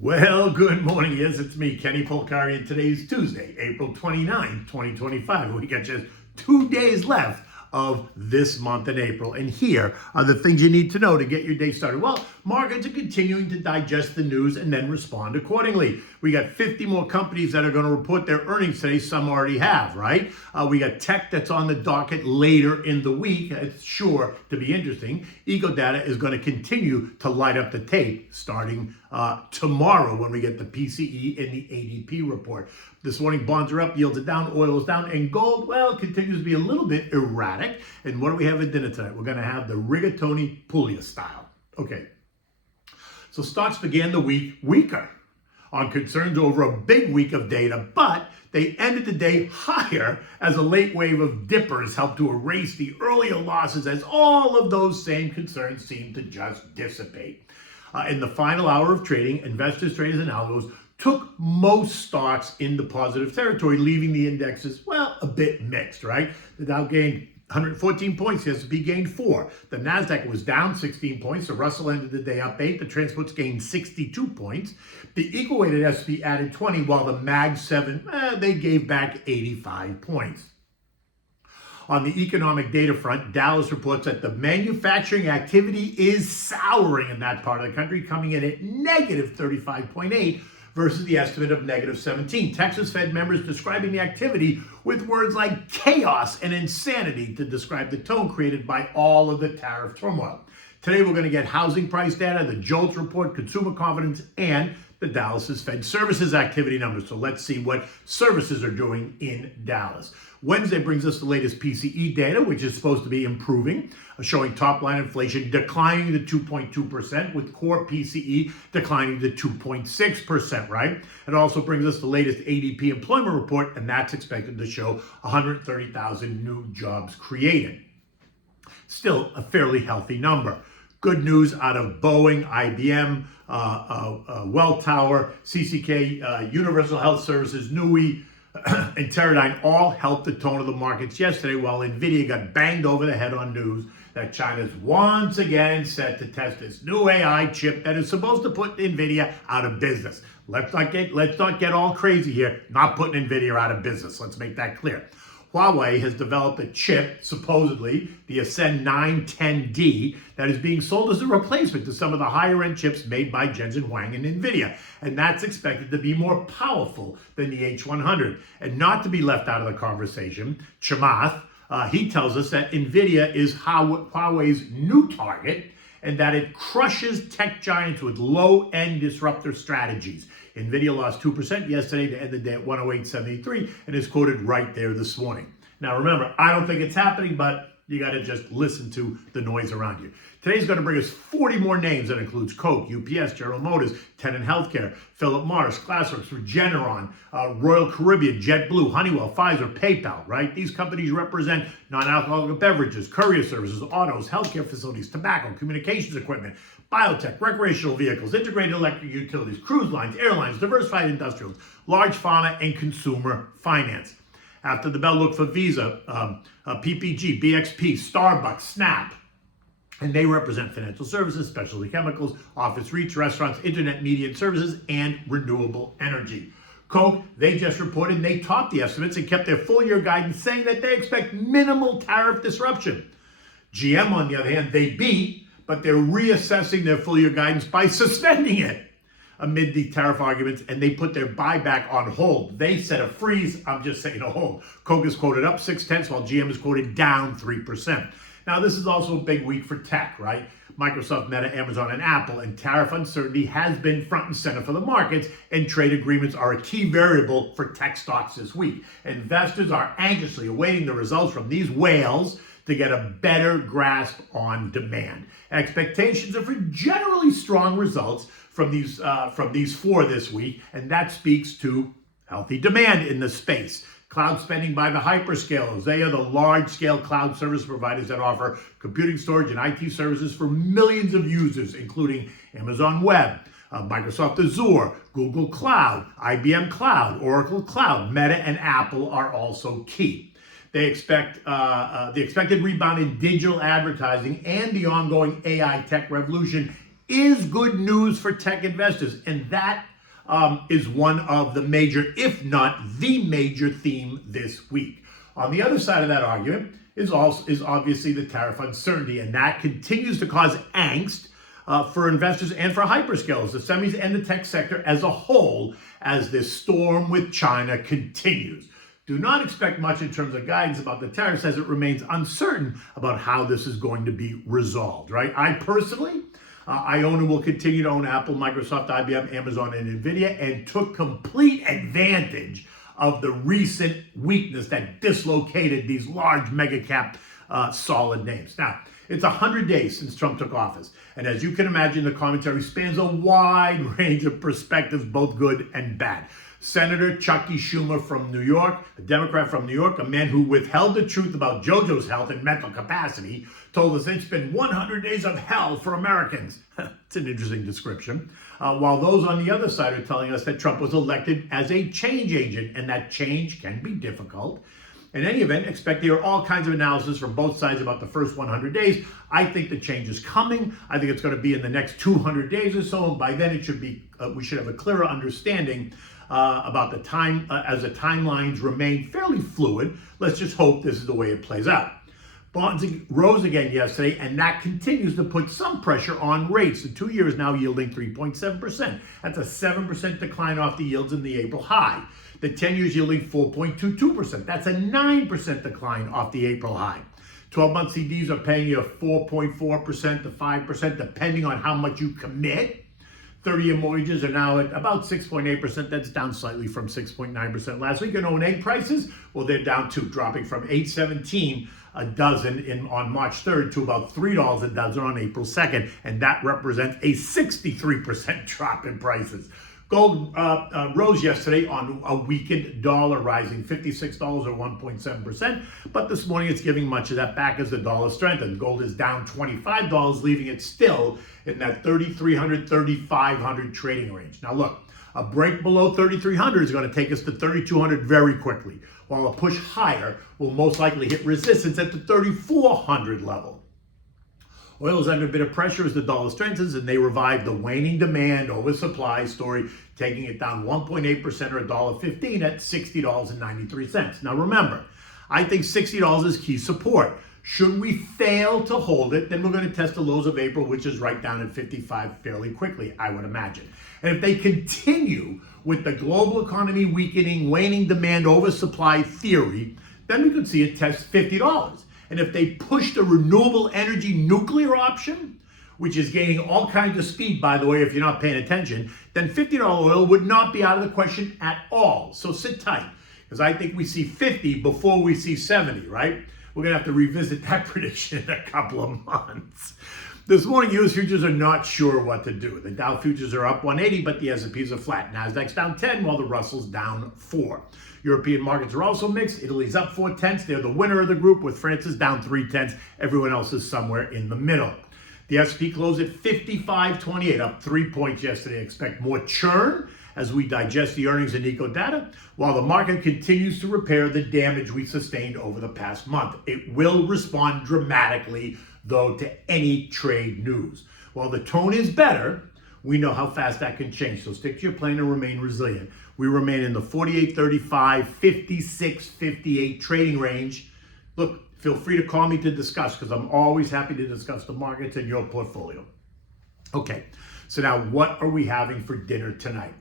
Well, good morning. Yes, it's me, Kenny Polcari, and today's Tuesday, April 29, 2025. We got just 2 days left of this month in April. And here are the things you need to know to get your day started. Well, markets are continuing to digest the news and then respond accordingly. We got 50 more companies that are going to report their earnings today. Some already have, right? We got tech that's on the docket later in the week. It's sure to be interesting. Eco data is going to continue to light up the tape starting tomorrow when we get the PCE and the ADP report. This morning, bonds are up, yields are down, oil is down, and gold, well, continues to be a little bit erratic. And what do we have at dinner tonight? We're going to have the Rigatoni Puglia Style. Okay. So stocks began the week weaker on concerns over a big week of data, but they ended the day higher as a late wave of dippers helped to erase the earlier losses as all of those same concerns seemed to just dissipate. In the final hour of trading, investors, traders, and algos took most stocks into positive territory, leaving the indexes, well, a bit mixed, right? The Dow gained 114 points, the S&P gained 4. The NASDAQ was down 16 points, the Russell ended the day up 8, the transports gained 62 points. The equal-weighted S&P added 20, while the MAG 7, they gave back 85 points. On the economic data front, Dallas reports that the manufacturing activity is souring in that part of the country, coming in at negative 35.8 versus the estimate of negative 17. Texas Fed members describing the activity with words like chaos and insanity to describe the tone created by all of the tariff turmoil. Today, we're going to get housing price data, the JOLTS report, consumer confidence, and the Dallas's Fed services activity numbers. So let's see what services are doing in Dallas. Wednesday brings us the latest PCE data, which is supposed to be improving, showing top line inflation declining to 2.2%, with core PCE declining to 2.6%, right? It also brings us the latest ADP employment report, and that's expected to show 130,000 new jobs created. Still a fairly healthy number. Good news out of Boeing, IBM, Welltower, CCK, Universal Health Services, NUI, and Teradyne all helped the tone of the markets yesterday, while NVDA got banged over the head on news that China's once again set to test this new AI chip that is supposed to put NVIDIA out of business. Let's not get all crazy here. Not putting NVIDIA out of business. Let's make that clear. Huawei has developed a chip, supposedly the Ascend 910D, that is being sold as a replacement to some of the higher-end chips made by Jensen Huang and NVIDIA. And that's expected to be more powerful than the H100. And not to be left out of the conversation, Chamath, he tells us that NVIDIA is Huawei's new target and that it crushes tech giants with low-end disruptor strategies. NVIDIA lost 2% yesterday to end the day at 108.73 and is quoted right there this morning. Now remember, I don't think it's happening, but you got to just listen to the noise around you. Today's going to bring us 40 more names. That includes Coke, UPS, General Motors, Tenon Healthcare, Philip Morris, Glassworks, Regeneron, Royal Caribbean, JetBlue, Honeywell, Pfizer, PayPal, right? These companies represent non-alcoholic beverages, courier services, autos, healthcare facilities, tobacco, communications equipment, biotech, recreational vehicles, integrated electric utilities, cruise lines, airlines, diversified industrials, large pharma, and consumer finance. After the bell, look for Visa, PPG, BXP, Starbucks, Snap. And they represent financial services, specialty chemicals, office reach, restaurants, internet media and services, and renewable energy. Coke, they just reported they topped the estimates and kept their full year guidance, saying that they expect minimal tariff disruption. GM, on the other hand, they beat, but they're reassessing their full year guidance by suspending it amid the tariff arguments, and they put their buyback on hold. They set a freeze, I'm just saying a hold. Coke is quoted up 0.6, while GM is quoted down 3%. Now, this is also a big week for tech, right? Microsoft, Meta, Amazon, and Apple, and tariff uncertainty has been front and center for the markets, and trade agreements are a key variable for tech stocks this week. Investors are anxiously awaiting the results from these whales to get a better grasp on demand. Expectations are for generally strong results from these four this week, and that speaks to healthy demand in the space. Cloud spending by the hyperscalers. They are the large-scale cloud service providers that offer computing, storage, and IT services for millions of users, including Amazon Web, Microsoft Azure, Google Cloud, IBM Cloud, Oracle Cloud, Meta, and Apple are also key. They expect the expected rebound in digital advertising and the ongoing AI tech revolution is good news for tech investors. And that is one of the major, if not the major theme this week. On the other side of that argument is obviously the tariff uncertainty, and that continues to cause angst for investors and for hyperscalers, the semis and the tech sector as a whole, as this storm with China continues. Do not expect much in terms of guidance about the tariffs, as it remains uncertain about how this is going to be resolved, right? I personally, I own and will continue to own Apple, Microsoft, IBM, Amazon, and NVIDIA, and took complete advantage of the recent weakness that dislocated these large mega cap solid names. Now, it's 100 days since Trump took office. And as you can imagine, the commentary spans a wide range of perspectives, both good and bad. Senator Chucky Schumer from New York, a Democrat from New York, a man who withheld the truth about JoJo's health and mental capacity, told us it's been 100 days of hell for Americans. It's an interesting description. While those on the other side are telling us that Trump was elected as a change agent, and that change can be difficult. In any event, expect to hear all kinds of analysis from both sides about the first 100 days. I think the change is coming. I think it's going to be in the next 200 days or so. And by then it should be, we should have a clearer understanding about the time, as the timelines remain fairly fluid. Let's just hope this is the way it plays out. Bonds rose again yesterday, and that continues to put some pressure on rates. The 2 years now yielding 3.7%. That's a 7% decline off the yields in the April high. The 10 years yielding 4.22%. That's a 9% decline off the April high. 12-month CDs are paying you 4.4% to 5%, depending on how much you commit. 30-year mortgages are now at about 6.8%. That's down slightly from 6.9% last week. And O&A prices, well, they're down too, dropping from $8.17 a dozen on March 3rd to about $3 a dozen on April 2nd. And that represents a 63% drop in prices. Gold rose yesterday on a weakened dollar, rising $56 or 1.7%. But this morning it's giving much of that back as the dollar strengthened. Gold is down $25, leaving it still in that 3,300, 3,500 trading range. Now look, a break below 3,300 is going to take us to 3,200 very quickly, while a push higher will most likely hit resistance at the 3,400 level. Oil is under a bit of pressure as the dollar strengthens, and they revive the waning demand over supply story, taking it down 1.8% or $1.15 at $60.93. Now remember, I think $60 is key support. Should we fail to hold it, then we're going to test the lows of April, which is right down at 55 fairly quickly, I would imagine. And if they continue with the global economy weakening, waning demand over supply theory, then we could see it test $50. And if they push the renewable energy nuclear option, which is gaining all kinds of speed, by the way, if you're not paying attention, then $50 oil would not be out of the question at all. So sit tight, because I think we see 50 before we see 70, right? We're going to have to revisit that prediction in a couple of months. This morning, U.S. futures are not sure what to do. The Dow futures are up 180, but the S&Ps are flat. Nasdaq's down 10, while the Russell's down 4. European markets are also mixed. Italy's up 0.4. They're the winner of the group, with France is down 0.3. Everyone else is somewhere in the middle. The S&P closed at 55.28, up 3 points yesterday. Expect more churn as we digest the earnings and eco data, while the market continues to repair the damage we sustained over the past month. It will respond dramatically, though, to any trade news. While the tone is better, we know how fast that can change. So stick to your plan and remain resilient. We remain in the 48.35, 56.58 trading range. Look, feel free to call me to discuss, because I'm always happy to discuss the markets and your portfolio. Okay, so now what are we having for dinner tonight?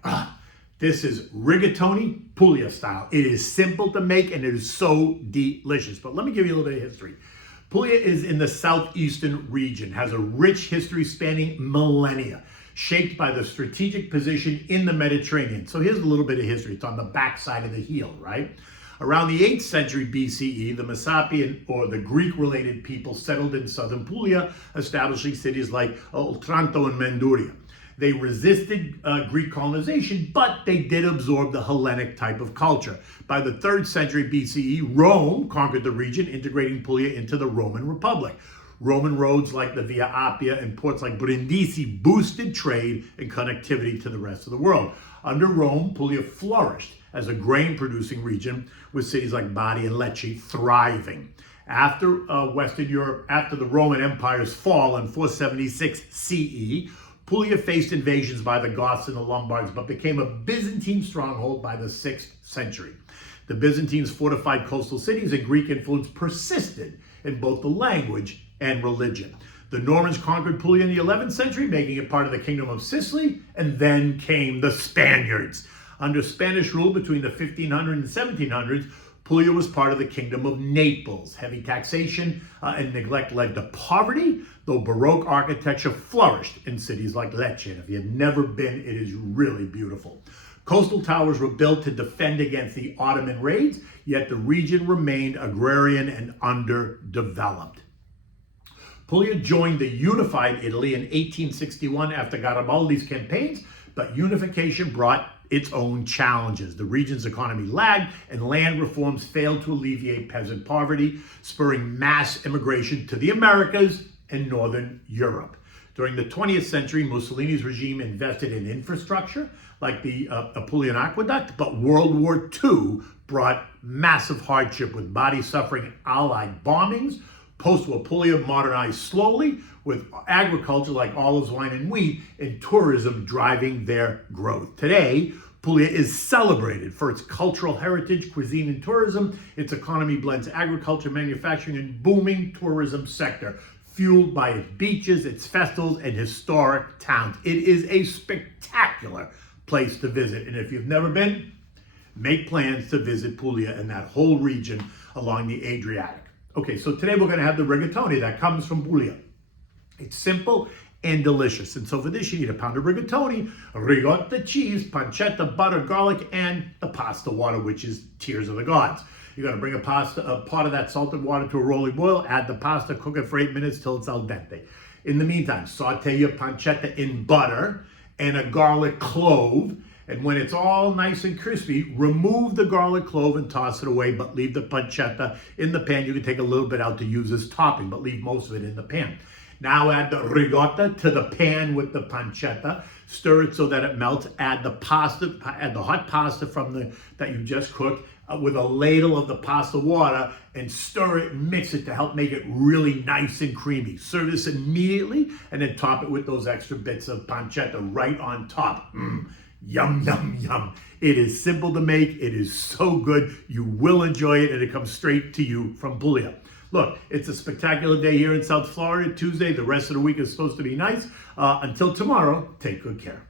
This is Rigatoni Puglia Style. It is simple to make and it is so delicious. But let me give you a little bit of history. Puglia is in the southeastern region, has a rich history spanning millennia, shaped by the strategic position in the Mediterranean. So here's a little bit of history. It's on the backside of the heel, right? Around the 8th century BCE, the Messapian, or the Greek-related people, settled in southern Puglia, establishing cities like Otranto and Manduria. They resisted Greek colonization, but they did absorb the Hellenic type of culture. By the 3rd century BCE, Rome conquered the region, integrating Puglia into the Roman Republic. Roman roads like the Via Appia and ports like Brindisi boosted trade and connectivity to the rest of the world. Under Rome, Puglia flourished as a grain-producing region, with cities like Bari and Lecce thriving. After Western Europe, after the Roman Empire's fall in 476 CE, Puglia faced invasions by the Goths and the Lombards, but became a Byzantine stronghold by the 6th century. The Byzantines fortified coastal cities, and Greek influence persisted in both the language and religion. The Normans conquered Puglia in the 11th century, making it part of the Kingdom of Sicily, and then came the Spaniards. Under Spanish rule between the 1500s and 1700s, Puglia was part of the Kingdom of Naples. Heavy taxation and neglect led to poverty, though Baroque architecture flourished in cities like Lecce. And if you've never been, it is really beautiful. Coastal towers were built to defend against the Ottoman raids, yet the region remained agrarian and underdeveloped. Puglia joined the unified Italy in 1861 after Garibaldi's campaigns, but unification brought its own challenges. The region's economy lagged, and land reforms failed to alleviate peasant poverty, spurring mass immigration to the Americas and Northern Europe. During the 20th century, Mussolini's regime invested in infrastructure like the Apulian Aqueduct, but World War II brought massive hardship with body suffering, Allied bombings. Post-war Puglia modernized slowly, with agriculture like olives, wine, and wheat, and tourism driving their growth. Today, Puglia is celebrated for its cultural heritage, cuisine, and tourism. Its economy blends agriculture, manufacturing, and booming tourism sector, fueled by its beaches, its festivals, and historic towns. It is a spectacular place to visit, and if you've never been, make plans to visit Puglia and that whole region along the Adriatic. Okay, so today we're going to have the rigatoni that comes from Puglia. It's simple and delicious. And so for this, you need a pound of rigatoni, ricotta cheese, pancetta, butter, garlic, and the pasta water, which is tears of the gods. You're going to bring a pot of that salted water to a rolling boil, add the pasta, cook it for 8 minutes till it's al dente. In the meantime, saute your pancetta in butter and a garlic clove. And when it's all nice and crispy, remove the garlic clove and toss it away, but leave the pancetta in the pan. You can take a little bit out to use as topping, but leave most of it in the pan. Now add the ricotta to the pan with the pancetta. Stir it so that it melts. Add the pasta, add the hot pasta that you just cooked with a ladle of the pasta water, and stir it and mix it to help make it really nice and creamy. Serve this immediately, and then top it with those extra bits of pancetta right on top. Yum, yum, yum. It is simple to make. It is so good. You will enjoy it, and it comes straight to you from Puglia. Look, it's a spectacular day here in South Florida. Tuesday, the rest of the week is supposed to be nice. Until tomorrow, take good care.